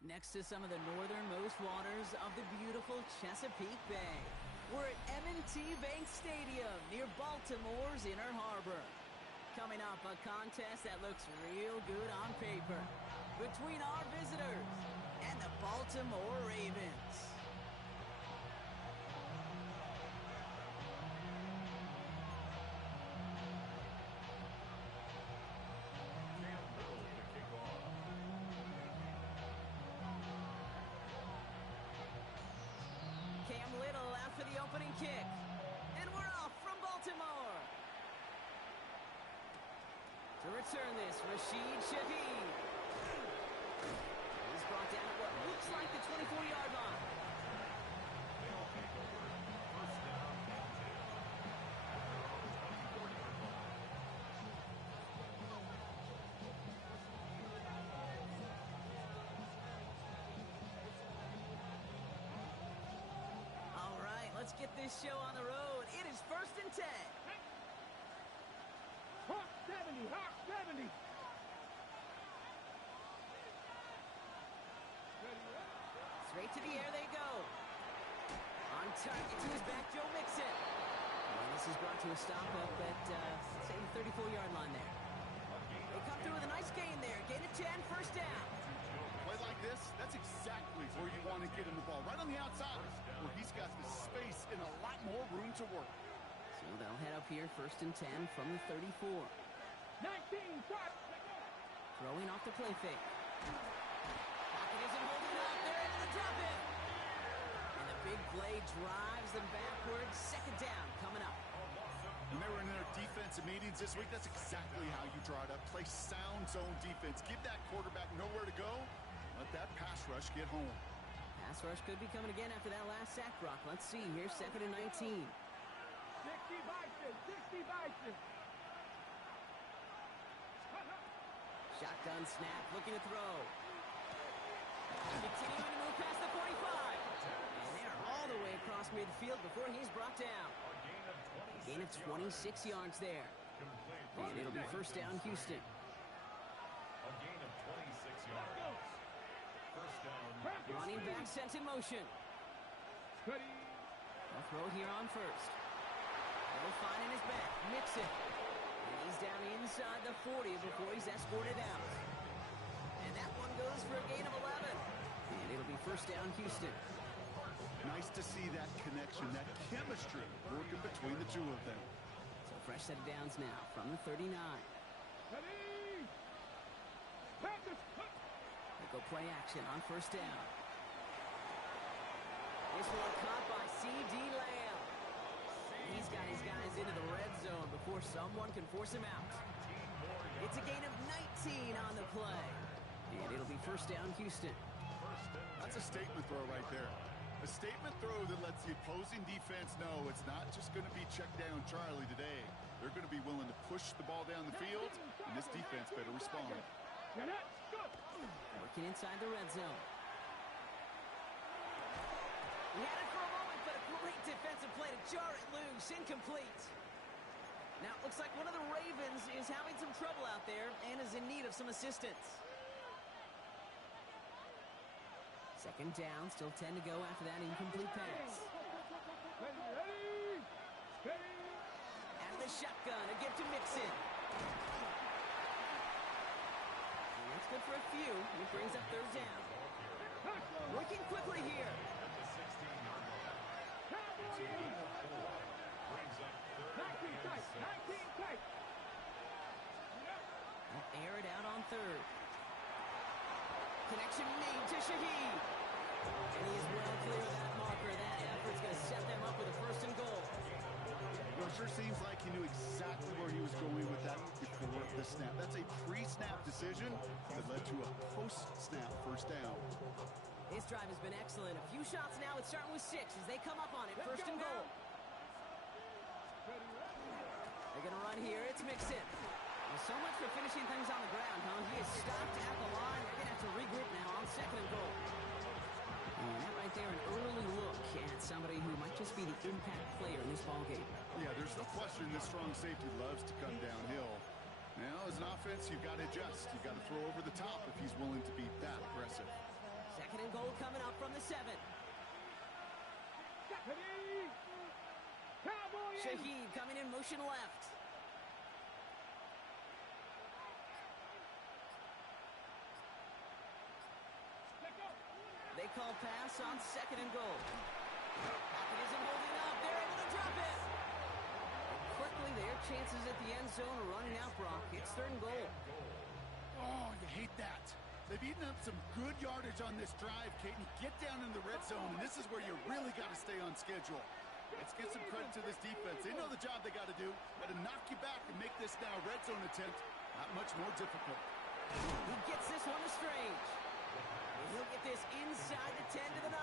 Next to some of the northernmost waters of the beautiful Chesapeake Bay, we're at M&T Bank Stadium near Baltimore's Inner Harbor. Coming up, a contest that looks real good on paper between our visitors and the Baltimore Ravens. Little after the opening kick. And we're off from Baltimore. To return this, Rashid Shaheed. He's brought down at what looks like the 24-yard line. Let's get this show on the road. It is 1st and 10. Hawk 70, Hawk 70. Straight to the air they go. On target to his back, Joe Mixon. And this is brought to a stop up at, say, the 34-yard line there. They come through with a nice gain there. Gain of 10, first down. Play like this, that's exactly where you want to get him the ball, right on the outside, where he's got the space and a lot more room to work. So they'll head up here, 1st and 10 from the 34. 19, stop. Throwing off the play fake. Pocket isn't holding up, they're able to drop it. And the big play drives them backwards, 2nd down coming up. When they were in their defensive meetings this week, that's exactly how you draw it up. Play sound zone defense. Give that quarterback nowhere to go. Let that pass rush get home. Pass rush could be coming again after that last sack, Brock. Let's see. Here's 2nd and 19. 60 Bison, 60 Bison. Shotgun snap, looking to throw. Continuing to move past the 45. And they're all the way across midfield before he's brought down. Gain of 26 yards there. And it'll be 1st down, Houston. A gain of 26 yards. 1st down. Running back sent in motion. Ready. They'll throw here on 1st. They'll find in his back. Mixon. And he's down inside the 40 before he's escorted out. And that one goes for a gain of 11. And it'll be 1st down, Houston. Nice to see that connection, that chemistry working between the two of them. So fresh set of downs now from the 39. Ready. Practice. They go play action on 1st down. This one caught by C.D. Lamb. He's got his guys into the red zone before someone can force him out. It's a gain of 19 on the play. And it'll be 1st down, Houston. That's a statement throw right there. A statement throw that lets the opposing defense know it's not just going to be check down Charlie today. They're going to be willing to push the ball down the field, and this defense better respond. Working inside the red zone. He had it for a moment, but a great defensive play to jar it loose. Incomplete. Now, it looks like one of the Ravens is having some trouble out there and is in need of some assistance. 2nd down, still 10 to go after that incomplete pass. Ready. Ready. Out of the shotgun, a give to Mixon. And that's good for a few. It brings up 3rd down. Working quickly here. The 16-yard line. 19 tight. 19 tight. They'll air it out on 3rd. Connection made to Shaheed. And he is well clear of that marker. That effort's going to set them up with a 1st and goal. Well, it sure seems like he knew exactly where he was going with that before the snap. That's a pre-snap decision that led to a post-snap 1st down. This drive has been excellent. A few shots now. It's starting with 6 as they come up on it. 1st and goal. They're going to run here. It's Mixon. Well, so much for finishing things on the ground, huh? He is stopped at the line. They're going to have to regroup now on 2nd and goal. And that right there, an early look at somebody who might just be the impact player in this ballgame. Yeah, there's no question this strong safety loves to come downhill. Now, as an offense, you've got to adjust. You've got to throw over the top if he's willing to be that aggressive. Shaheed coming in motion left. They call pass on 2nd and goal. Pocket isn't holding up. They're able to drop it. Quickly, their chances at the end zone are running out, Brock. It's 3rd and goal. Oh, you hate that. They've eaten up some good yardage on this drive, Kate. You get down in the red zone, and this is where you really got to stay on schedule. Let's give some credit to this defense. They know the job they got to do. Got to knock you back and make this now red zone attempt not much more difficult. He gets this one to Strange. He'll get this inside the 10 to the 9.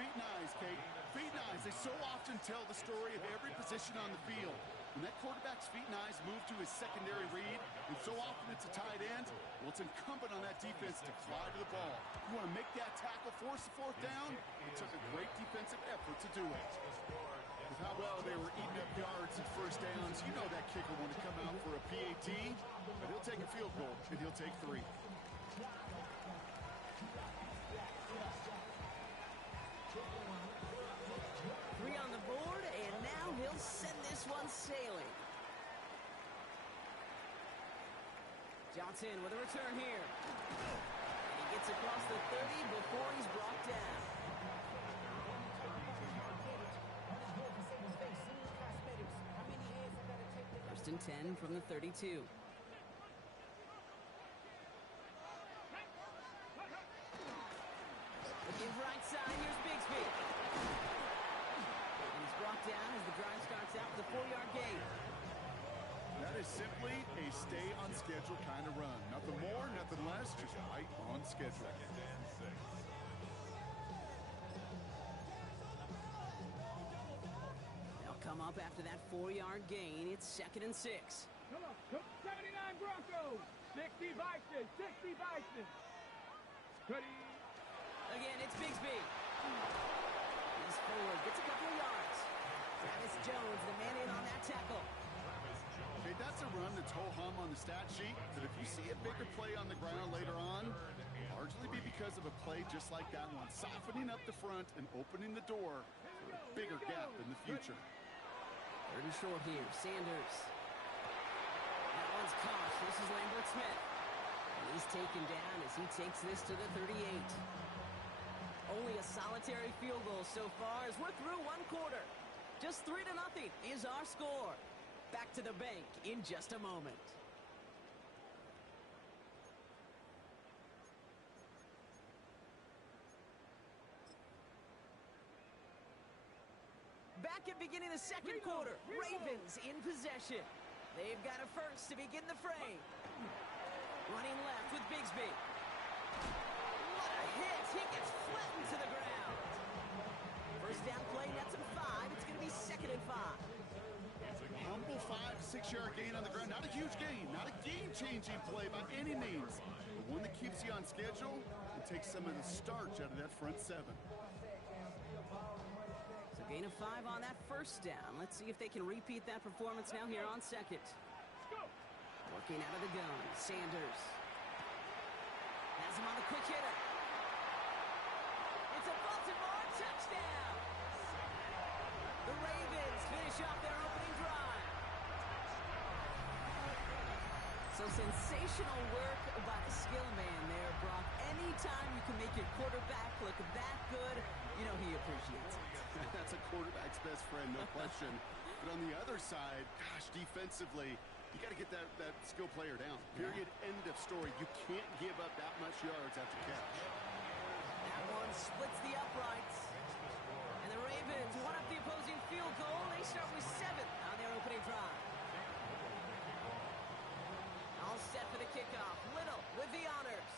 Feet and eyes, Kate. Feet and eyes. They so often tell the story of every position on the field. When that quarterback's feet and eyes move to his secondary read, and so often it's a tight end, well, it's incumbent on that defense to fly to the ball. You want to make that tackle, force the 4th down? It took a great defensive effort to do it. With how well they were eating up yards and 1st downs, you know that kicker want to come out for a PAT, but he'll take a field goal, and he'll take 3. 3 on the board, and now he'll send this one sailing. Johnson with a return here. And he gets across the 30 before he's brought down. First and 10 from the 32. Looking right side, here's Bigsby. And he's brought down as the drive starts out with a 4-yard gain. That is simply a stay on schedule kind of run. Nothing more, nothing less, just right on schedule. They'll come up after that 4-yard gain. It's 2nd and 6. Come on, 79 Broncos. 60 Vikings. 60 Vikings. Cuddy. Again, it's Bigsby. He's forward, gets a couple of yards. Travis Jones, the man in on that tackle. Okay, that's a run that's ho-hum on the stat sheet, but if you see a bigger play on the ground later on, largely be because of a play just like that one, softening up the front and opening the door for a bigger gap in the future. 3rd and short here, Sanders. That one's caught. This is Lambert Smith. And he's taken down as he takes this to the 38. Only a solitary field goal so far as we're through 1 quarter. Just 3-0 is our score. Back to the bank in just a moment. Back at beginning of the 2nd quarter. Ravens in possession. They've got a first to begin the frame. Running left with Bigsby. What a hit. He gets flattened to the ground. First down play, nets him 5. It's going to be 2nd and 5. Humble 5 to 6 yard gain on the ground. Not a huge gain, not a game-changing play by any means, but one that keeps you on schedule and takes some of the starch out of that front 7. So gain of 5 on that first down. Let's see if they can repeat that performance now here on 2nd. Working out of the gun, Sanders. Has him on the quick hitter. It's a Baltimore touchdown. The Ravens finish off their opening drive. So sensational work by the skill man there, Brock. Anytime you can make your quarterback look that good, you know he appreciates it. That's a quarterback's best friend, no question. But on the other side, gosh, defensively, you got to get that skill player down. Period. End of story. You can't give up that much yards after catch. That one splits the uprights. And the Ravens one up the opposing field goal. They start with 7 on their opening drive. All set for the kickoff. Little with the honors.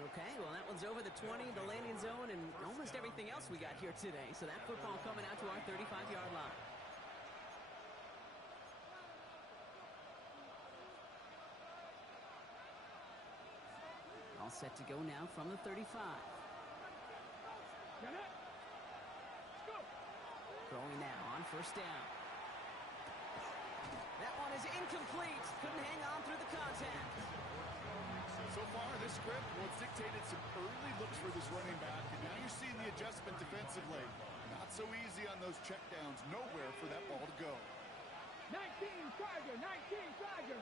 Okay, well, that one's over the 20, the landing zone, and almost everything else we got here today. So that football coming out to our 35-yard line. All set to go now from the 35. Throwing now on first down. That one is incomplete. Couldn't hang on through the contact. So far, this script, well, it's dictated some early looks for this running back, and now you're seeing the adjustment defensively. Not so easy on those checkdowns. Nowhere for that ball to go. 19 Tiger, 19 Tiger.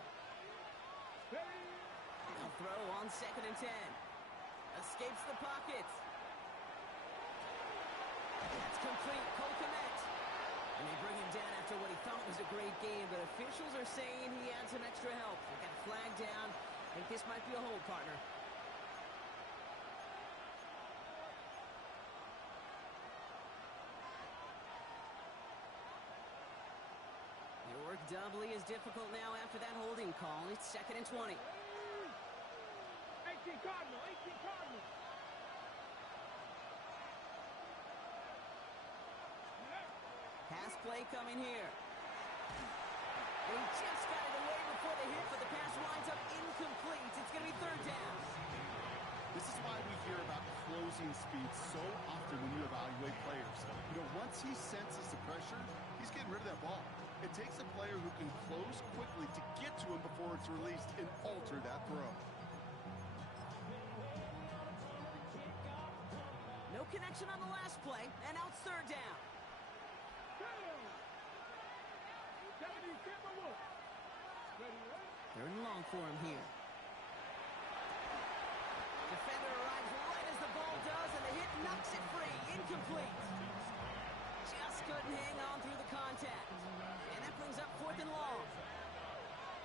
Ready? They'll throw on 2nd and 10. Escapes the pocket. That's complete. Cole Kmet. And they bring him down after what he thought was a great game, but officials are saying he had some extra help. They got a flag down. I think this might be a hold, partner. Their work doubly as difficult now after that holding call. It's 2nd and 20. 18 Cardinal, 18 Cardinal. Pass play coming here. They just got it away before the hit, but the pass winds up incomplete. It's going to be 3rd down. This is why we hear about closing speed so often when you evaluate players. You know, once he senses the pressure, he's getting rid of that ball. It takes a player who can close quickly to get to him before it's released and alter that throw. No connection on the last play, and now it's 3rd down. 3rd and long for him here. Defender arrives right as the ball does, and the hit knocks it free. Incomplete. Just couldn't hang on through the contact. And that brings up 4th and long.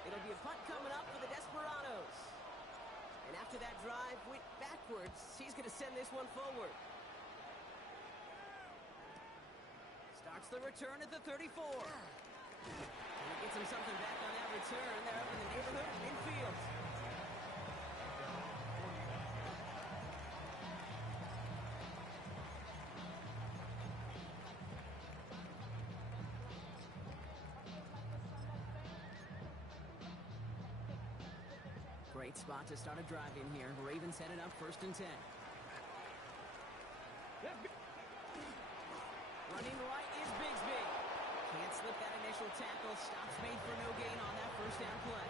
It'll be a punt coming up for the Desperados. And after that drive went backwards, he's going to send this one forward. Starts the return at the 34. And he gets him something back on that return. They're up in the neighborhood of midfield. Great spot to start a drive in here. Ravens set it up 1st and 10. Running right is Bigsby. Can't slip that initial tackle. Stops made for no gain on that 1st down play.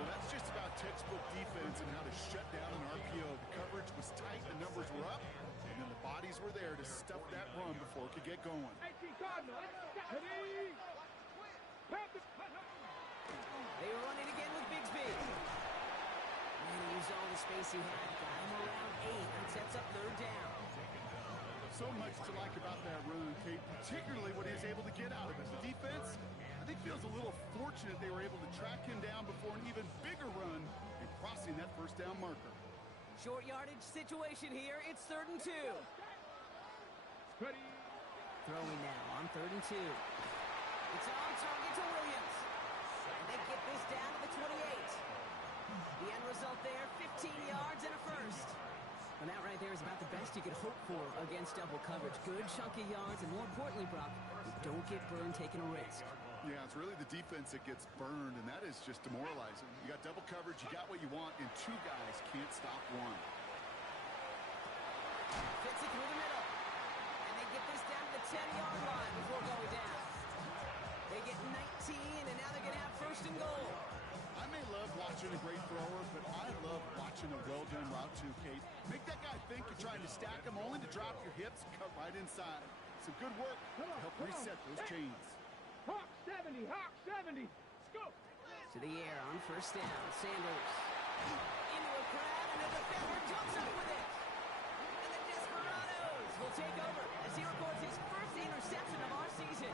Well, that's just about textbook defense and how to shut down an RPO. The coverage was tight, the numbers were up, and then the bodies were there to stuff that run before it could get going. 18 Cardinal, They run it again with Bigsby. And he used all the space he had. Got him around 8. That sets up 3rd down. So much to like about that run, Kate, particularly what he was able to get out of it. The defense, I think, feels a little fortunate they were able to track him down before an even bigger run and crossing that 1st down marker. Short yardage situation here. It's 3rd and 2. Ready? Throwing now on 3rd and 2. It's on target to Williams. And they get this down to the 28. The end result there, 15 yards and a 1st. And that right there is about the best you could hope for against double coverage. Good chunky yards, and more importantly, Brock, you don't get burned taking a risk. Yeah, it's really the defense that gets burned, and that is just demoralizing. You got double coverage, you got what you want, and 2 guys can't stop one. Fits it through the middle. And they get this down to the 10-yard line before going down. They get 19, and now they're going to have 1st and goal. I may love watching a great thrower, but I love watching a well-done route too, Kate. Make that guy think you're trying to stack him, only to drop your hips and cut right inside. Some good work to help reset those chains. Hawk 70, Hawk 70. Let's go. To the air on 1st down. Sanders. Into a crowd, and the defender jumps up with it. And the Desperados will take over as he records his 1st interception of our season.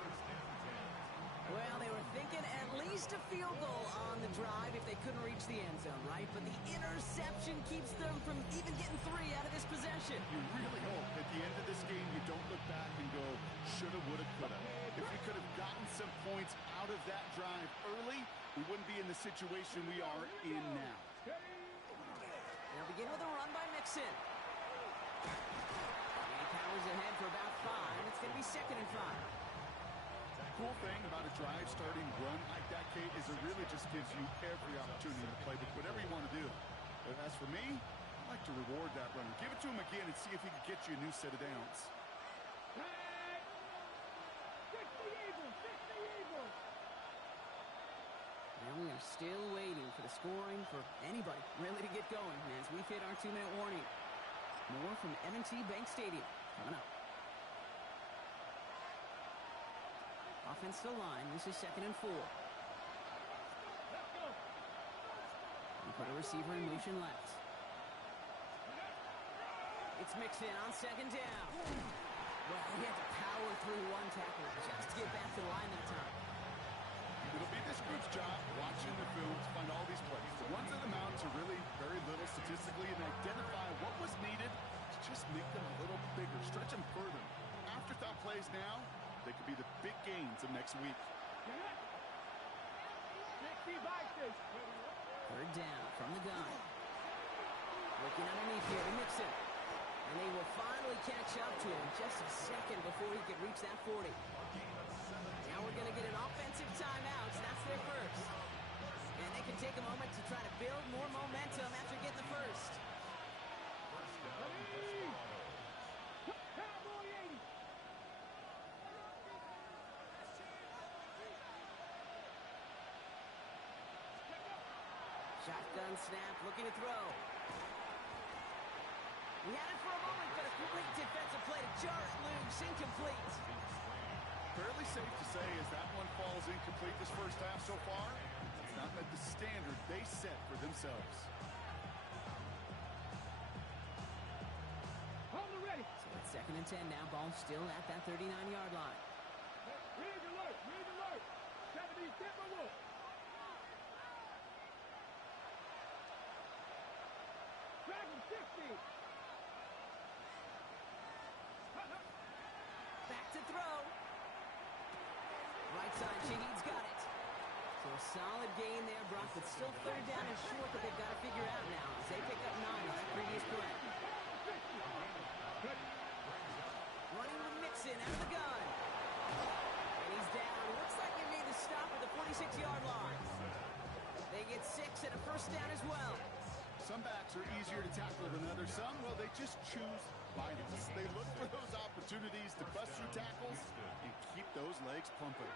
Well, they were thinking at least a field goal on the drive if they couldn't reach the end zone, right? But the interception keeps them from even getting 3 out of this possession. You really hope at the end of this game you don't look back and go, shoulda, woulda, coulda. If we could have gotten some points out of that drive early, we wouldn't be in the situation we are in now. They'll begin with a run by Mixon. He powers ahead for about 5. It's going to be 2nd and 5. Cool thing about a drive starting run like that, Kate, is it really just gives you every opportunity to play with whatever you want to do. But as for me, I like to reward that runner. Give it to him again and see if he can get you a new set of downs. And We are still waiting for the scoring for anybody really to get going as we hit our 2-minute warning. More from M&T Bank Stadium coming up. Offensive line, this is 2nd and 4. We put a receiver in motion left. It's mixed in on 2nd down. Well, he had to power through one tackle just to get back to the line that time. It'll be this group's job watching the film to find all these plays. The ones that amount to really very little statistically and identify what was needed to just make them a little bigger, stretch them further. Afterthought plays now, they could be the big gains of next week. 3rd down from the gun. Looking underneath here to Mixon. And they will finally catch up to him just a second before he could reach that 40. Now we're going to get an offensive timeout. That's their first. And they can take a moment to try to build more momentum after getting the first. Shotgun snap, looking to throw. He had it for a moment, but a great defensive play to jar it loose, incomplete. Fairly safe to say as that one falls incomplete this first half so far, it's not met the standard they set for themselves. Ready. So it's 2nd and 10 now. Ball still at that 39-yard line. Read alert. 70 Timberwolves. Dragon 50. Back to throw. Right side, Shaheed's got it. So a solid gain there, Brock, but still 3rd down and short that they've got to figure out now as they pick up 9 on that previous play. Running with Mixon out of the gun. And he's down. Looks like he made the stop at the 46-yard line. They get 6 and a first down as well. Some backs are easier to tackle than others. Some, well, they just choose violence. They look for those opportunities to bust through tackles and keep those legs pumping.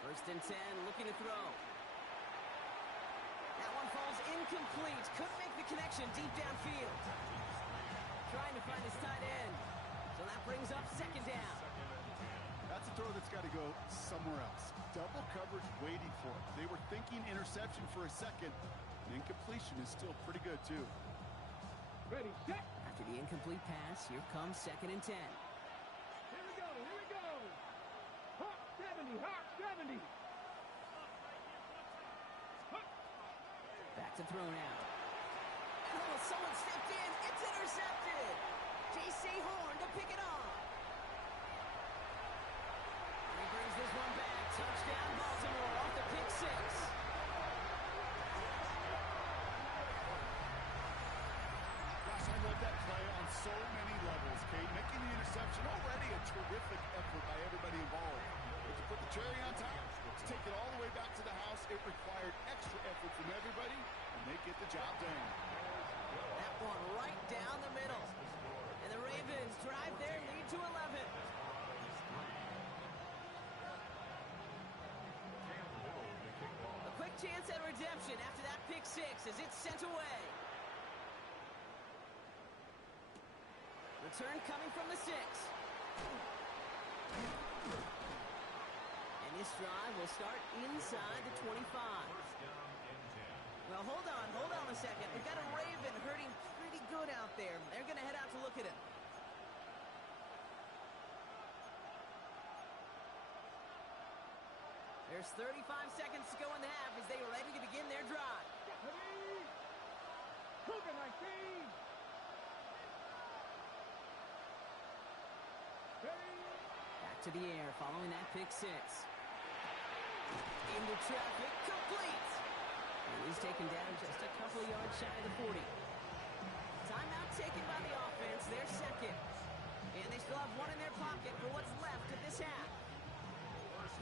1st and 10, looking to throw. That one falls incomplete. Couldn't make the connection deep downfield. Trying to find his tight end. So that brings up 2nd down. That's a throw that's got to go somewhere else. Double coverage waiting for it. They were thinking interception for a second. And incompletion is still pretty good, too. Ready, set. After the incomplete pass, here comes 2nd and 10. Here we go. Hawk 70. Back to throw now. Oh, someone stepped in. It's intercepted. J.C. Horn to pick it off. And he brings this one back. Touchdown, Baltimore off the pick 6. Gosh, I love that play on so many levels, Kate. Making the interception already a terrific effort by everybody involved. But to put the cherry on top, to take it all the way back to the house, it required extra effort from everybody, and they get the job done. That one right down the middle. And the Ravens drive their lead to 11. A quick chance at redemption after that pick 6 as it's sent away. Return coming from the 6. And this drive will start inside the 25. Well, hold on a second. We've got a Raven hurting pretty good out there. They're going to head out to look at him. There's 35 seconds to go in the half as they are ready to begin their drive. Cougar 19. Back to the air following that pick 6. Into traffic, complete. And he's taken down just a couple yards shy of the 40. Timeout taken by the offense, their 2nd. And they still have one in their pocket for what's left of this half.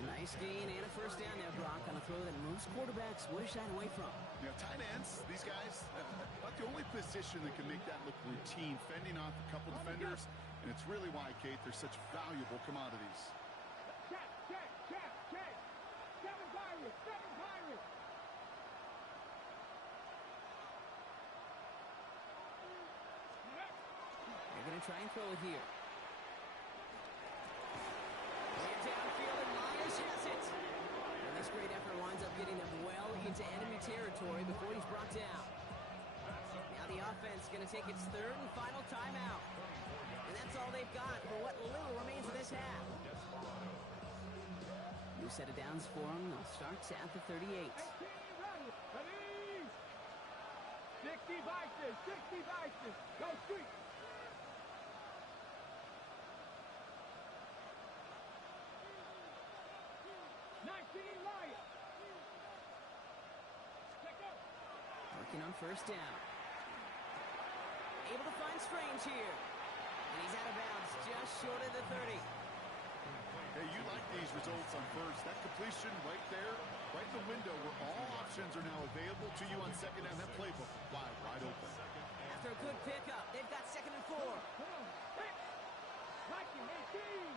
Nice gain and a first down there, Brock, on a throw that most quarterbacks would have shied away from. You know, tight ends, these guys, not the only position that can make that look routine, fending off a couple defenders, and it's really why, Kate, they're such valuable commodities. Check. try and throw it here. And downfield, and Myers has it. And this great effort winds up getting them well into enemy territory before he's brought down. Now the offense going to take its third and final timeout. And that's all they've got for what little remains of this half. New set of downs for them. They'll start at the 38. 18, ready. Ready. 60 vices. 60 vices. Go street. Working on first down. Able to find Strange here. And he's out of bounds just short of the 30. Hey, you like these results on first. That completion right there, right in the window where all options are now available to you on second down. That playbook wide open. After a good pickup, they've got 2nd and 4. Come on. Hey. Mikey, 18.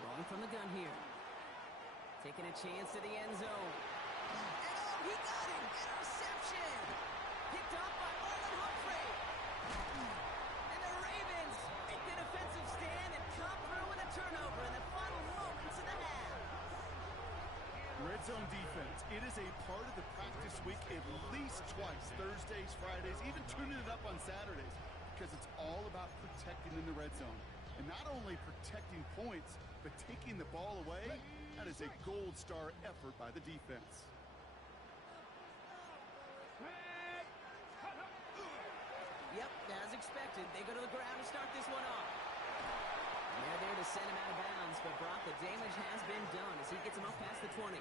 Throwing from the gun here. Taking a chance to the end zone. And oh, he got him! Interception! Picked up by Marlon Humphrey. And the Ravens make the defensive stand and come through with a turnover in the final moments of the half. Red zone defense. It is a part of the practice week at least twice. Thursdays, Fridays, even tuning it up on Saturdays. Because it's all about protecting in the red zone. And not only protecting points, but taking the ball away, that is a gold star effort by the defense. Yep, as expected, they go to the ground to start this one off. And they're there to send him out of bounds, but Brock, the damage has been done as he gets him up past the 20.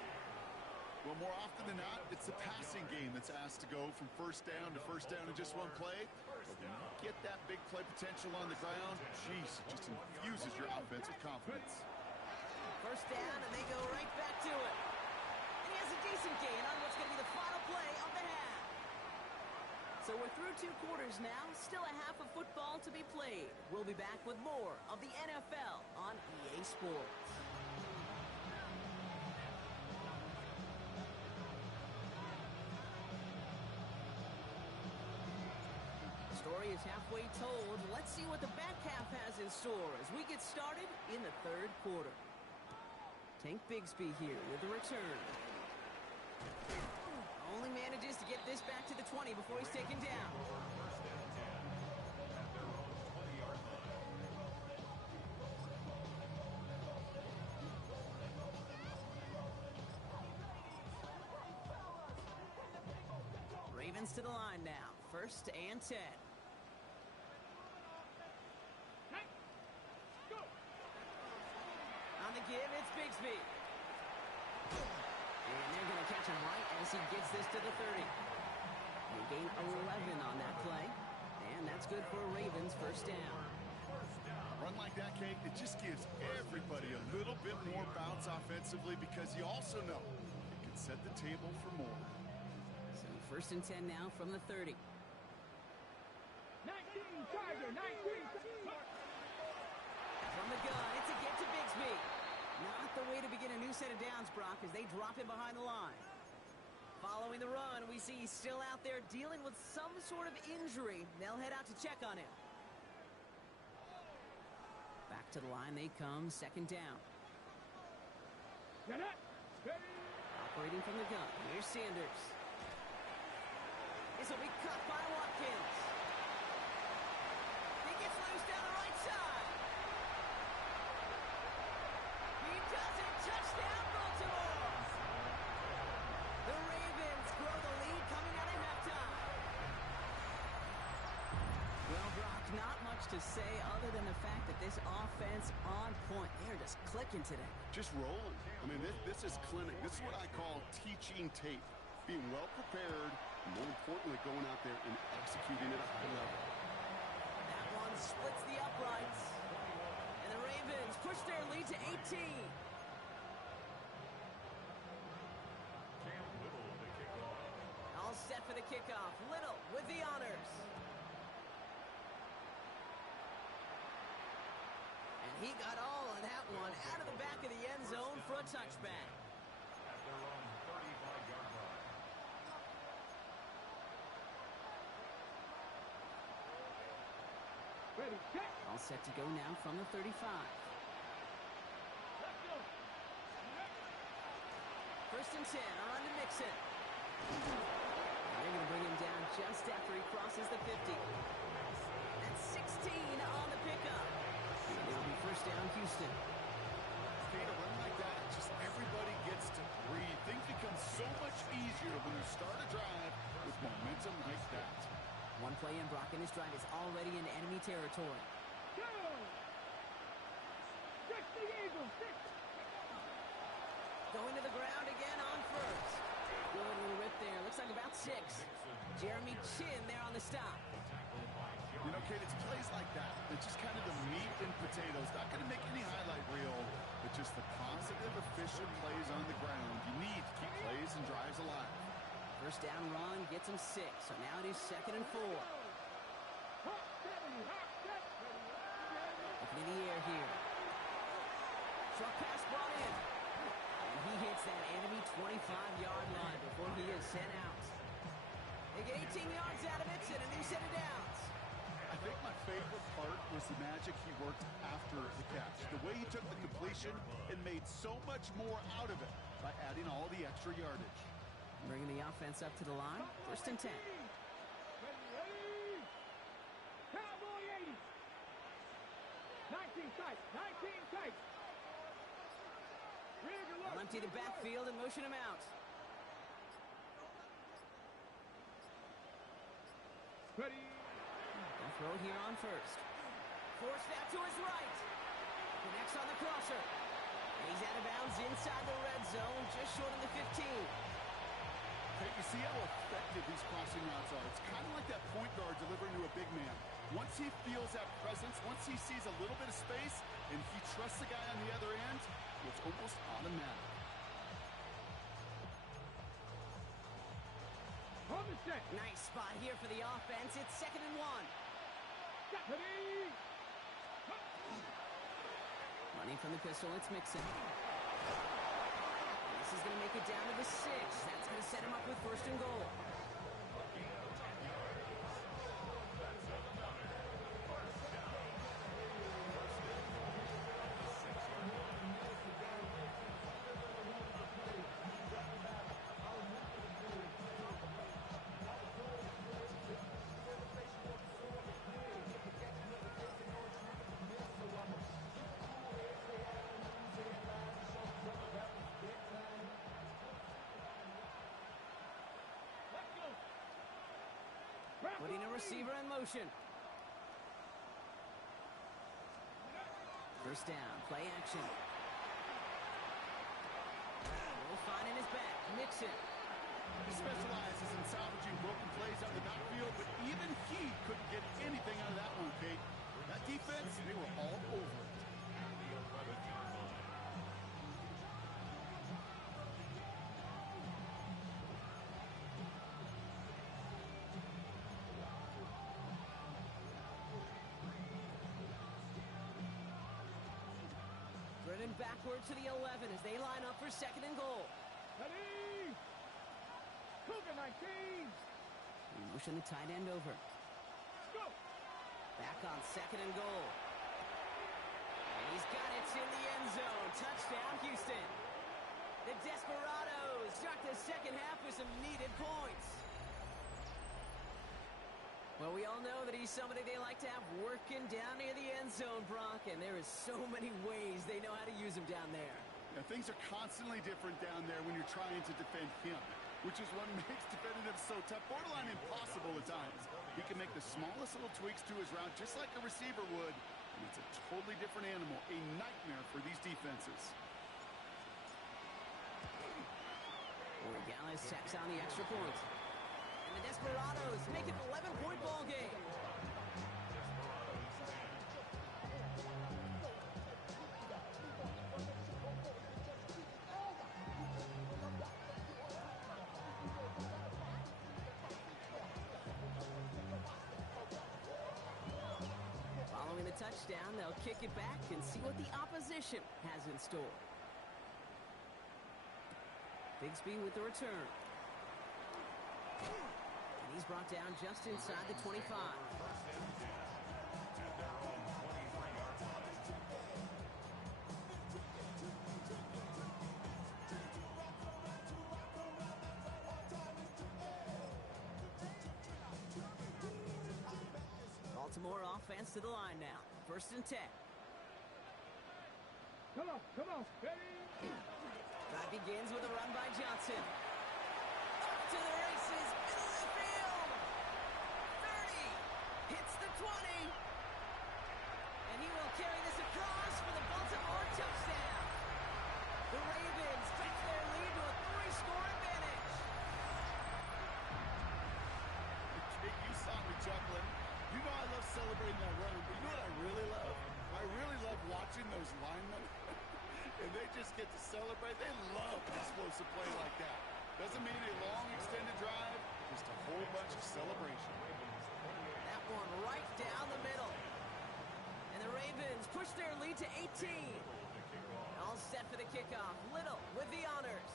Well, more often than not, it's the passing game that's asked to go from first down in just one play. Get that big play potential on the ground. Jeez, it just infuses your offensive confidence. First down, and they go right back to it. And he has a decent gain on what's going to be the final play of the half. So we're through 2 quarters now. Still a half of football to be played. We'll be back with more of the NFL on EA Sports. Story is halfway told. Let's see what the back half has in store as we get started in the 3rd quarter. Tank Bigsby here with the return. Only manages to get this back to the 20 before he's taken down. Ravens to the line now. 1st and 10. On the give, it's Bigsby. And they're going to catch him right as he gets this to the 30. They gain 11 on that play. And that's good for a Ravens 1st down. Run like that, Kate, it just gives everybody a little bit more bounce offensively because you also know it can set the table for more. So 1st and 10 now from the 30. 19, Tiger, 19. From the gun, it's a get to Bigsby. Not the way to begin a new set of downs, Brock, as they drop him behind the line. Following the run, we see he's still out there dealing with some sort of injury. They'll head out to check on him. Back to the line they come, 2nd down. Get it. Steady. Operating from the gun, here's Sanders. This will be cut by Watkins. He gets loose down the right side. He does it. Touchdown, Baltimore. The Ravens grow the lead coming out of halftime. Well, Brock, not much to say other than the fact that this offense on point. They're just clicking today. Just rolling. I mean, this is clinic. This is what I call teaching tape. Being well prepared, and more importantly, going out there and executing at a high level. That one splits the uprights. And the Ravens push their lead to 18. All set for the kickoff. Little with the honors. And he got all of that one out of the back of the end zone for a touchback. Ready, set. All set to go now from the 35. Let's go. First and 10, on to Mixon. They're going to bring him down just after he crosses the 50. That's 16 on the pickup. It'll be first down, Houston. Okay, a run like that, just everybody gets to breathe. Things become so much easier when you start a drive with momentum like that. One play in, Brock, and his drive is already in enemy territory. Go. Six the Eagles. Six. Going to the ground again on first. Good little rip there. Looks like about 6. Jeremy Chin there on the stop. You know, Kate, it's plays like that. It's just kind of the meat and potatoes. Not going to make any highlight reel, but just the positive, efficient plays on the ground. You need to keep plays and drives alive. First down run gets him 6. So now it is 2nd and 4. Hot, steady, hot, set. Looking in the air here. Short pass brought in. And he hits that enemy 25-yard line before he is sent out. They get 18 yards out of it and a new set of downs. I think my favorite part was the magic he worked after the catch. The way he took the completion and made so much more out of it by adding all the extra yardage. Bringing the offense up to the line. First and 10. Ready. Cowboy 80. 19 tight. 19 tight. They'll empty the backfield and motion him out. Ready. They'll throw here on first. Forced out to his right. Connects on the crosser. And he's out of bounds inside the red zone, just short of the 15. Hey, you see how effective these crossing routes are. It's kind of like that point guard delivering to a big man. Once he feels that presence, once he sees a little bit of space, and he trusts the guy on the other end, it's almost automatic. On the set. Nice spot here for the offense. It's 2nd and 1. Ready. Running from the pistol, it's Mixon. This is going to make it down to the 6. That's going to set him up with first and goal. Putting a receiver in motion. First down, play action. Will find in his back, Mixon. He specializes in salvaging broken plays on the backfield, but even he couldn't get anything out of that one, Kate. That defense, they were all over it. Running backward to the 11 as they line up for 2nd and goal. Ready. Cougar 19. We motion the tight end over. Go. Back on 2nd and goal. And he's got it in the end zone. Touchdown, Houston. The Desperados start the second half with some needed points. Well, we all know that he's somebody they like to have working down near the end zone, Brock, and there is so many ways they know how to use him down there. Yeah, things are constantly different down there when you're trying to defend him, which is what makes defending him so tough, borderline impossible at times. He can make the smallest little tweaks to his route just like a receiver would, and it's a totally different animal, a nightmare for these defenses. Gallus tacks on the extra point. And the Desperados make it an 11-point ball game. Following the touchdown, they'll kick it back and see what the opposition has in store. Bigsby with the return. And he's brought down just inside the 25. Baltimore offense to the line now. 1st and 10. Come on, ready? Drive begins with a run by Johnson. Off to the races, middle of the field. 30, hits the 20. And he will carry this across for the Baltimore touchdown. The Ravens stretch their lead to a 3-score advantage. You saw me chuckling. You know I love celebrating that run, but you know what I really love? I really love watching those linemen. And they just get to celebrate. They love an explosive play like that. Doesn't mean a long extended drive, just a whole bunch of celebration. That one right down the middle. And the Ravens push their lead to 18. All set for the kickoff. Little with the honors.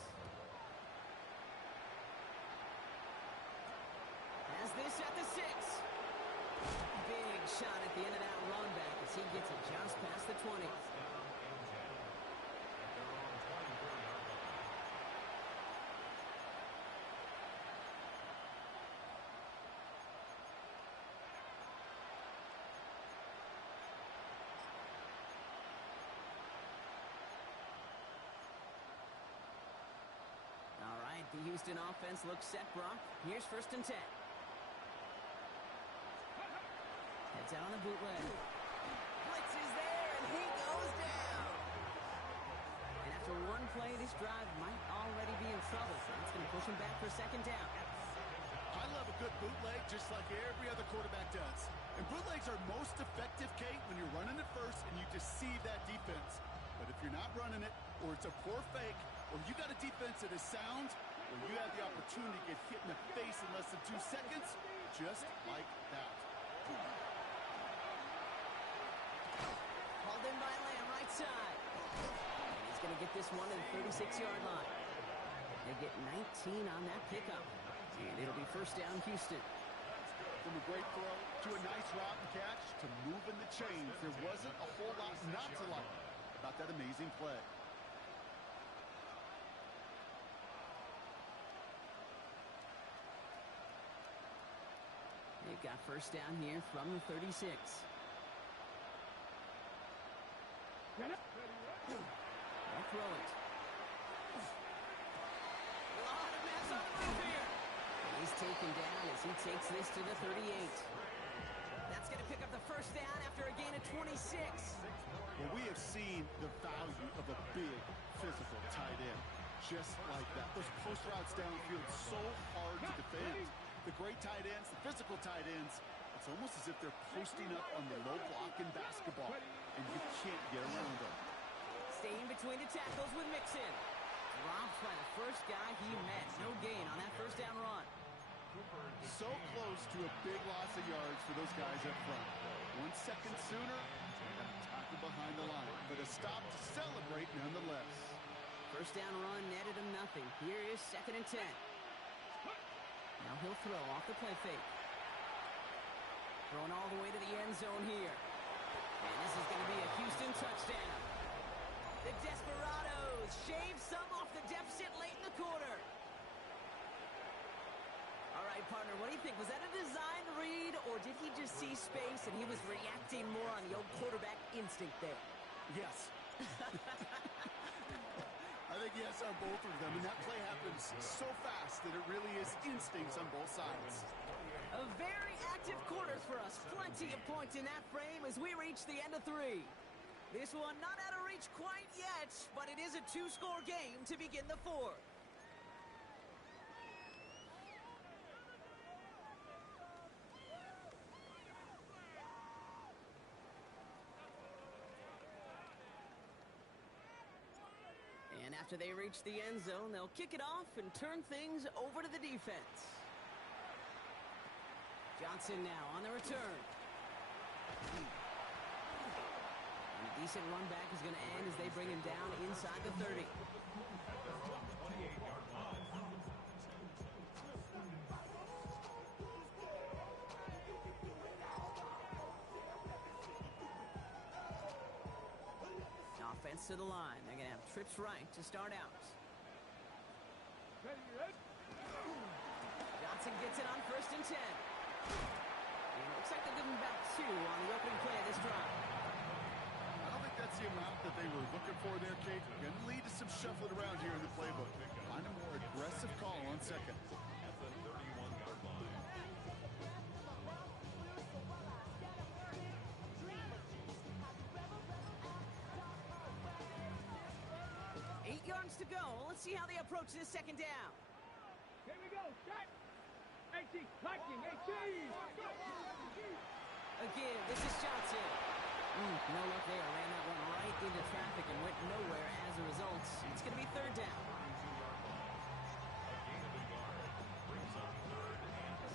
Has this at the 6. Big shot at the end of that run back as he gets it just past the 20. All right, the Houston offense looks set, Brock. Here's 1st and 10. Heads out on the bootleg. Blitz is there, and he goes down. And after one play, this drive might already be in trouble, so that's going to push him back for 2nd down. I love a good bootleg just like every other quarterback does. And bootlegs are most effective, Kate, when you're running it first and you deceive that defense. But if you're not running it, or it's a poor fake, or you got a defense that is sound, or you have the opportunity to get hit in the face in less than 2 seconds, just like that. Called in by Lamb, right side. And he's going to get this one to the 36-yard line. They get 19 on that pickup. And it'll be 1st down, Houston. From a great throw to a nice route and catch to moving the chains, there wasn't a whole lot not to like about that amazing play. They've got 1st down here from the 36. They'll throw it. A lot of mass on the move here. He's taken down as he takes this to the 38. That's going to pick up the 1st down after a gain of 26. Well, we have seen the value of a big, physical tight end. Just like that. Those post routes downfield so hard to defend. The great tight ends, the physical tight ends, it's almost as if they're posting up on the low block in basketball, and you can't get around them. Staying between the tackles with Mixon. Dropped by the first guy he met. No gain on that 1st down run. So close to a big loss of yards for those guys up front. 1 second sooner, and a tackle behind the line. But a stop to celebrate nonetheless. 1st down run netted him nothing. Here is 2nd and 10. Now he'll throw off the play fake. Throwing all the way to the end zone here. And this is going to be a Houston touchdown. The Desperados shave some off the deficit late in the quarter. All right, partner, what do you think? Was that a design read, or did he just see space and he was reacting more on the old quarterback instinct there? Yes. I think yes on both of them, and that play happens so fast that it really is instincts on both sides. A very active quarter for us. Plenty of points in that frame as we reach the end of 3. This one not out of reach quite yet, but it is a 2-score game to begin the 4th. And after they reach the end zone, they'll kick it off and turn things over to the defense. Johnson now on the return. And a decent run back is going to end as they bring him down inside the 30. Offense to the line. They're going to have trips right to start out. Johnson gets it on 1st and 10. And it looks like they'll give him about 2 route that they were looking for there, Kate. Going to lead to some shuffling around here in the playbook. Find a more aggressive call on second. At the 31-yard line. 8 yards to go. Let's see how they approach this second down. Here we go. Shot. 18. Liking. 18. Again, this is Johnson. No luck there. Ran that one right into traffic and went nowhere as a result. It's going to be third down. A gain of a yard brings up 3rd and 7.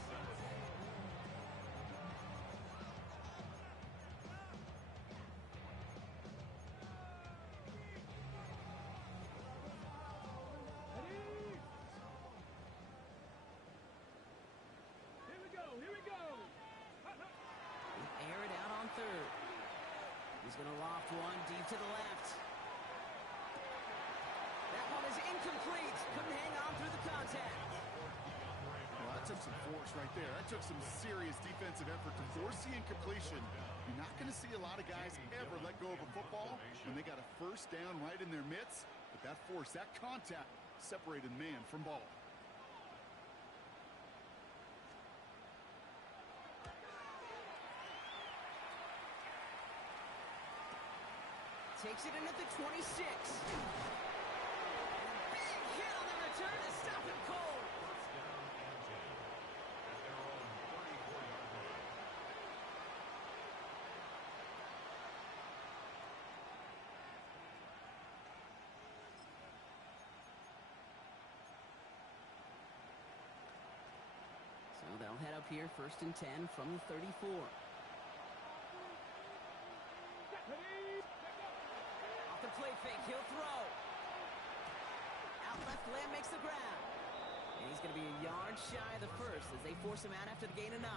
Here we go. Here we go. Air it out on third. He's going to loft one deep to the left. That one is incomplete. Couldn't hang on through the contact. Well, that took some force right there. That took some serious defensive effort to force the incompletion. You're not going to see a lot of guys ever let go of a football when they got a first down right in their midst. But that force, that contact, separated man from ball. Takes it in at the 26. And a big hit on the return to stop him cold. First down and 10 at their own 34-yard line. So they'll head up here, 1st and 10 from the 34. Off the play fake, he'll throw. Out left, Lamb makes the grab. And he's going to be a yard shy of the first as they force him out after the gain of 9.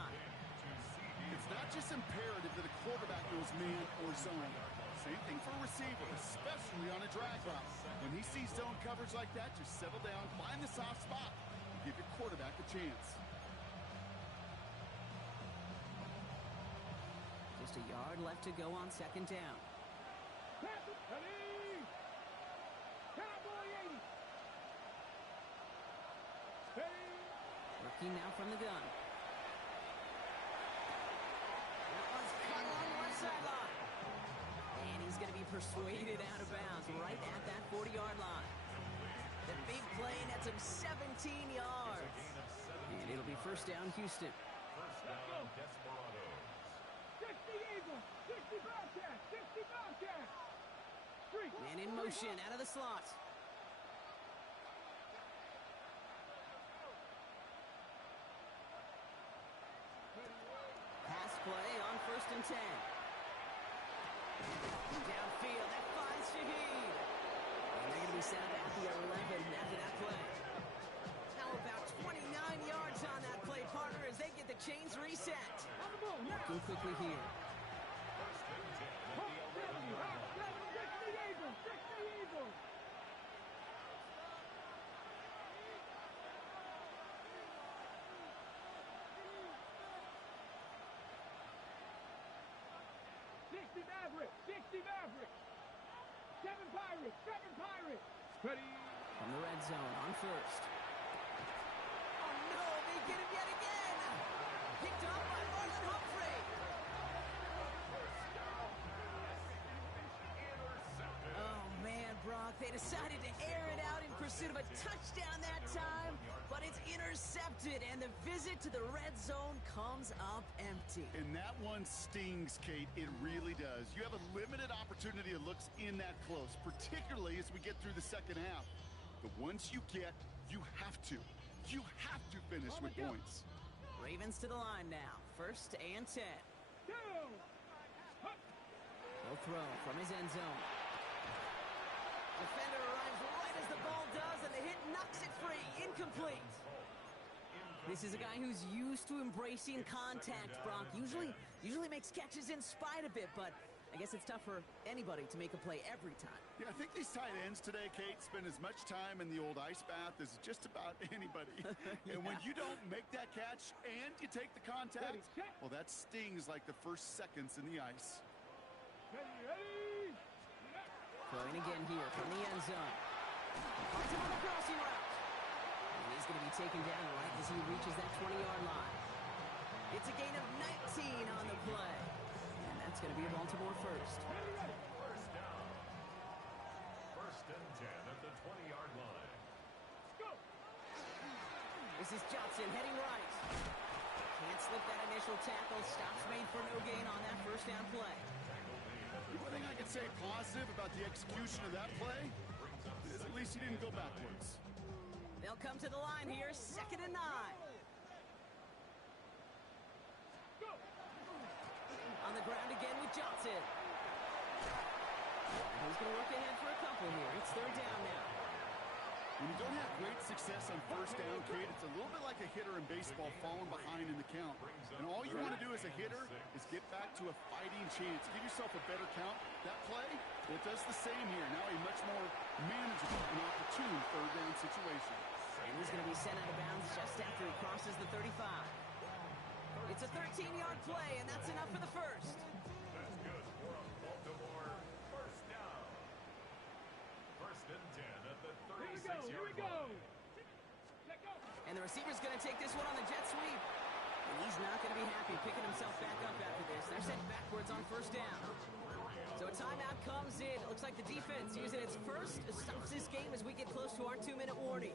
It's not just imperative that a quarterback knows man or zone. Same thing for a receiver, especially on a drag route. When he sees zone coverage like that, just settle down, find the soft spot, and give your quarterback a chance. Just a yard left to go on 2nd down. Ready. Cowboy 80. Ready. Working now from the gun. That one's cut on one sideline. And he's going to be persuaded out of bounds right at that 40-yard line. The big play nets him 17 yards. And it'll be first down, Houston. First down, Desperados. 60 Eagles. 60 Bobcats. 60 Bobcats. Man in motion out of the slot. Pass play on 1st and 10. Downfield, that finds Shaheed. And they're going to be set up at the 11 after that play. Now about 29 yards on that play, partner, as they get the chains reset. Working quickly here. First and 10 at the 11-yard line. 60 Eagles. 60 Eagles. Mavericks, 60 Mavericks. 7 Pirates, 7 Pirates. Ready. From the red zone on 1st. Oh no, they get him yet again. Picked off by Marlon Humphrey. Oh man, Brock, they decided to air it out in pursuit of a touchdown that time, but it's intercepted and the visit to the red zone comes up empty. And that one stings, Kate. It really does. You have a limited opportunity of looks in that close, particularly as we get through the second half. But once you get, you have to finish with points. Ravens to the line now. 1st and 10. He'll throw from his end zone. Defender arrives right as the ball does, and the hit knocks it free. Incomplete. This is a guy who's used to embracing contact, Brock. Usually makes catches in spite of it, but I guess it's tough for anybody to make a play every time. Yeah, I think these tight ends today, Kate, spend as much time in the old ice bath as just about anybody. Yeah. And when you don't make that catch and you take the contact, well, that stings like the first seconds in the ice. Ready. Throwing again here from the end zone. Finds him on the crossing route. And he's going to be taken down right as he reaches that 20-yard line. It's a gain of 19 on the play. And that's going to be a Baltimore first. First down. First and 10 at the 20-yard line. Go. This is Johnson heading right. Can't slip that initial tackle. Stops made for no gain on that first down play. The one thing I can say positive about the execution of that play is at least he didn't go backwards. They'll come to the line here, 2nd and 9. Go. On the ground again with Johnson. He's going to look ahead for a couple here. It's 3rd down now. When you don't have great success on first down, Kate, it's a little bit like a hitter in baseball falling behind in the count. And all you want to do as a hitter is get back to a fighting chance. Give yourself a better count. That play, it does the same here. Now a much more manageable and opportune 3rd down situation. And he's going to be sent out of bounds just after he crosses the 35. It's a 13-yard play, and that's enough for the first. That's good for a Baltimore first down. First and 10 at the 36-yard line. Let go. And the receiver's going to take this one on the jet sweep. And he's not going to be happy picking himself back up after this. They're sent backwards on first down. So a timeout comes in. It looks like the defense using its first stops this game as we get close to our 2-minute warning.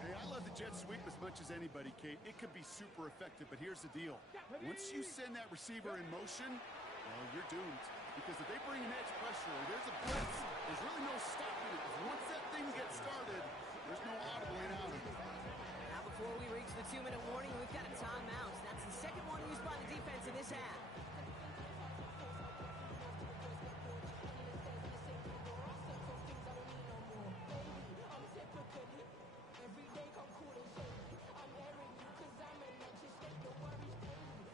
Hey, I love the jet sweep as much as anybody, Kate. It could be super effective, but here's the deal. Once you send that receiver in motion, well, you're doomed. Because if they bring an edge pressure or there's a blitz, there's really no stopping it. Once that thing gets started, there's no audibling out of it. Now before we reach the 2-minute warning, we've got a timeout. That's the second one used by the defense in this half.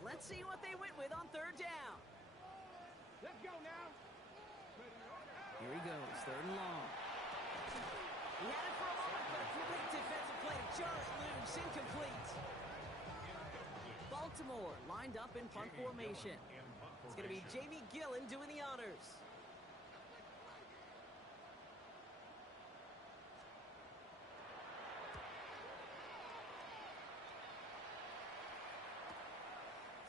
Let's see what they went with on 3rd down. Let's go now. Here he goes, 3rd and long. He had it for a moment, but a great defensive play to jar it loose, incomplete. Baltimore lined up in punt formation. It's going to be Jamie Gillen doing the honors.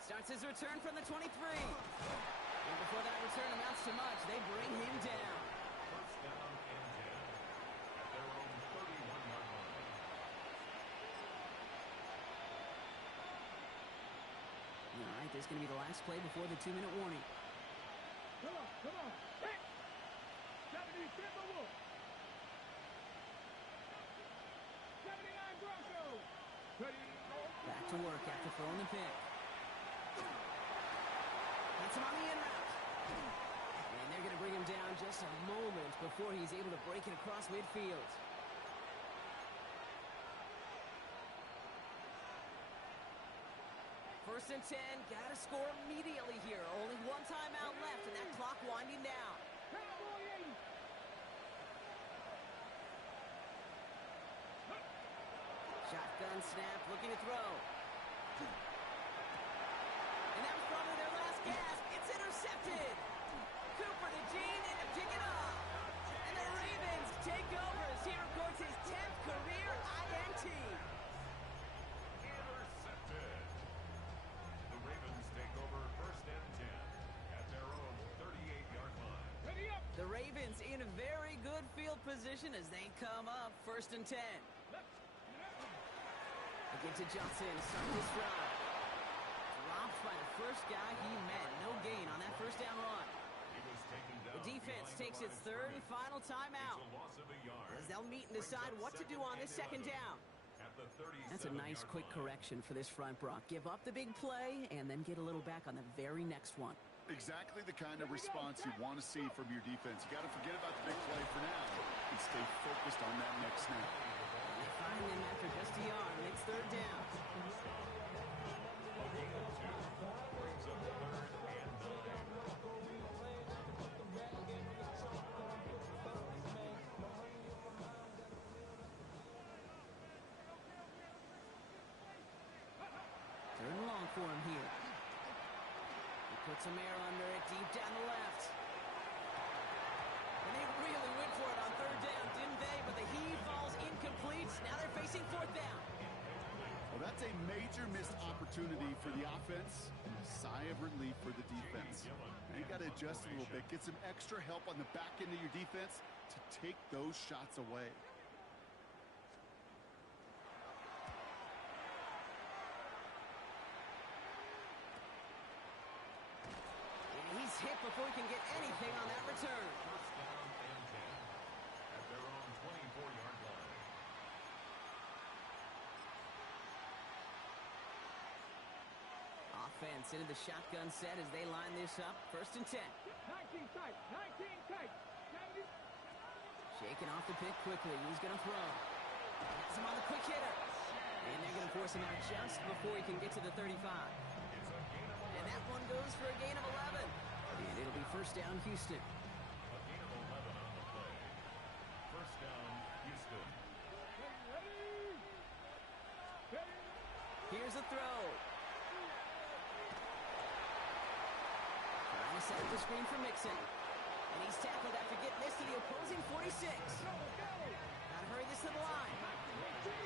Starts his return from the 23. And before that return amounts to much, they bring him down. First down and 10 at their own 31-yard line. All right, this is going to be the last play before the 2-minute warning. Come on, come on. Hey! Japanese Timber Wolf. 79 Broncos. Ready? Back to work after throwing the pick. That's him on the in route. And they're going to bring him down just a moment before he's able to break it across midfield. First and 10, got to score immediately here. Only one timeout left, and that clock winding down. Cowboy 80. Shotgun snap, looking to throw. And that was probably their last gasp. It's intercepted. Cooper to Gene in to pick it up. And the Ravens take over as he records his 10th career INT. Intercepted. The Ravens take over first and 10 at their own 38-yard line. Ready up. The Ravens in a very good field position as they come up first and 10. Again to Johnson, start this drive. Dropped by the first guy he met. No gain on that first down run. He was taken down The defense behind takes the its line of 3rd and scrimmage. final timeout. It's a loss of a yard. As they'll meet and decide what to do on this 2nd down. At the That's a nice 37-yard quick line. correction for this front, Brock. Give up the big play and then get a little back on the very next one. Exactly the kind of response you want to see from your defense. You got to forget about the big play for now and stay focused on that next snap. And they find him after just a yard. It's 3rd down. A gain of 2 brings up 3rd and 9. Third and long for him here. He puts some air under it, deep down the left. And they really went for it on third down, didn't they? But the heave falls incomplete. Now they're facing fourth down. Well, that's a major missed opportunity for the offense and a sigh of relief for the defense. Now you got to adjust a little bit, get some extra help on the back end of your defense to take those shots away. And he's hit before he can get anything on that return. First down and 10 at their own 24-yard line. Offense into the shotgun set as they line this up. First and 10. 19 tight, 19 tight. 70. Shaking off the pick quickly. He's going to throw. Gets him on the quick hitter. And they're going to force him out just before he can get to the 35. And that one goes for a gain of 11. And it'll be first down, Houston. A gain of 11 on the play. First down, Houston. Ready? Ready? Here's a throw. Trying to set up the screen for Mixon. And he's tackled after getting this to the opposing 46. Go, go. Gotta hurry this to the line. That's another.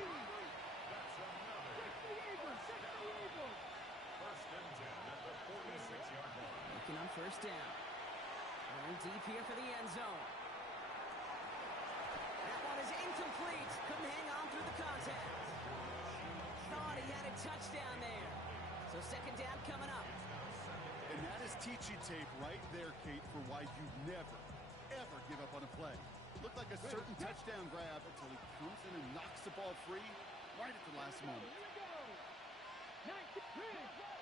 60 Eagles, 60 Eagles. First and 10 at the 46-yard line. Looking on first down. Going deep here for the end zone. That one is incomplete. Couldn't hang on through the contact. Thought he had a touchdown there. So second down coming up. And that is teaching tape right there, Kate, for why you never, ever give up on a play. Looked like a certain touchdown grab until he comes in and knocks the ball free right at the last moment. Here we go. 19,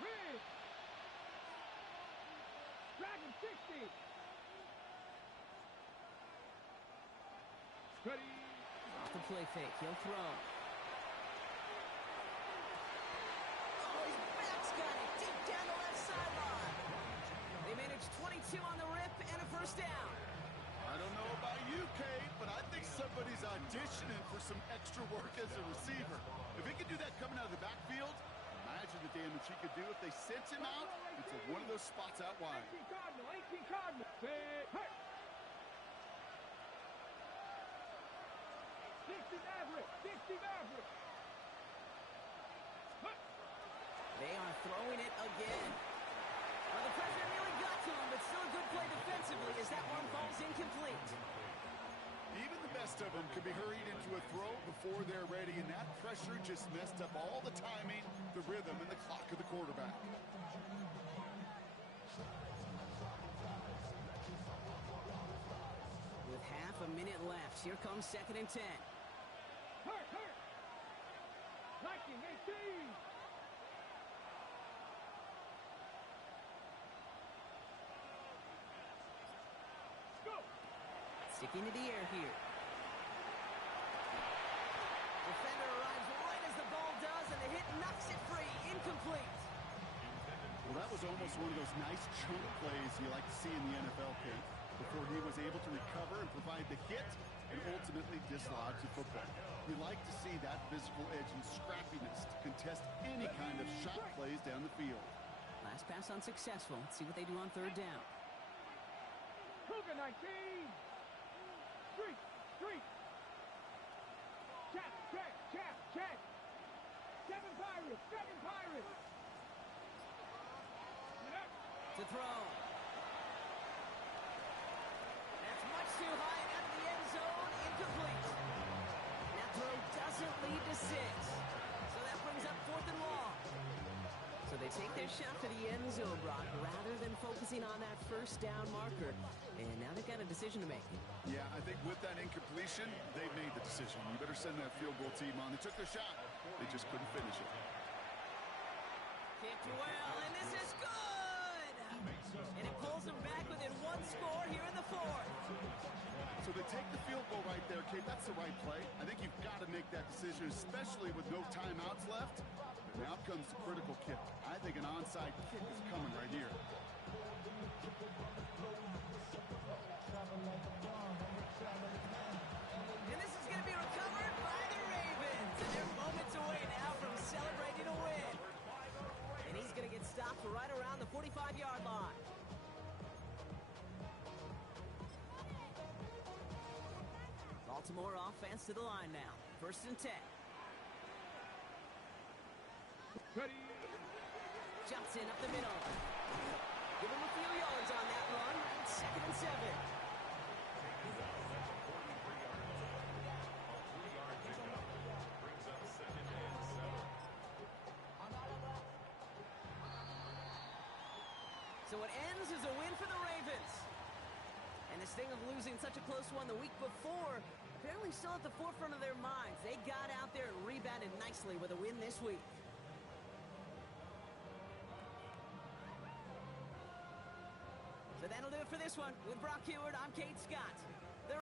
Ridge. Dragon 60. Ready? Off the play fake. He'll throw. Oh, his back's got it deep down the left sideline. They managed 22 on the rip and a first down. I don't know about you, Kate, but I think somebody's auditioning for some extra work as a receiver. If he could do that coming out of the backfield, imagine the damage he could do if they sent him out into one of those spots out wide. 18 Cardinal, 18 Cardinal. Hey. 60 Maverick, 60 Maverick. They are throwing it again. Well, the pressure nearly got to him, but still a good play defensively as that one falls incomplete. Even the best of them can be hurried into a throw before they're ready, and that pressure just messed up all the timing, the rhythm, and the clock of the quarterback. With half a minute left, here comes second and 10. Hurt. Lightning, 18. Go. Sticking to the air here. Defender arrives right as the ball does, and the hit knocks it free. Incomplete. Well, that was almost one of those nice chunk plays you like to see in the NFL, Kate, before he was able to recover and provide the hit and ultimately dislodge the football. We like to see that physical edge and scrappiness to contest any kind of shot plays down the field. Last pass unsuccessful. Let's see what they do on third down. Cougar 19. Street. Check. 7 Pirates. To throw. That's much too high and out of the end zone. Incomplete. That throw doesn't lead to 6. So that brings up fourth and long. So they take their shot to the end zone, Brock, rather than focusing on that first down marker. And now they've got a decision to make. Yeah, I think with that incompletion, they made the decision. You better send that field goal team on. They took their shot. They just couldn't finish it. Kicked well, and this is good! And it pulls them back within one score here in the fourth. So they take the field goal right there, Kate. That's the right play. I think you've got to make that decision, especially with no timeouts left. But now comes the critical kick. I think an onside kick is coming right here. And this is going to be recovered by the Ravens. And they're moments away now from celebrating a win. And he's going to get stopped right around the 45-yard line. Baltimore offense to the line now. 1st and 10. Ready. Johnson up the middle. Give him a few yards on that run. 2nd and 7. Taken down. That's a 43-yard loss. A 3-yard pickup. Brings up 2nd and 7. So it ends as a win for the Ravens. And this thing of losing such a close one the week before, apparently still at the forefront of their minds. They got out there and rebounded nicely with a win this week. So that'll do it for this one. With Brock Heward, I'm Kate Scott.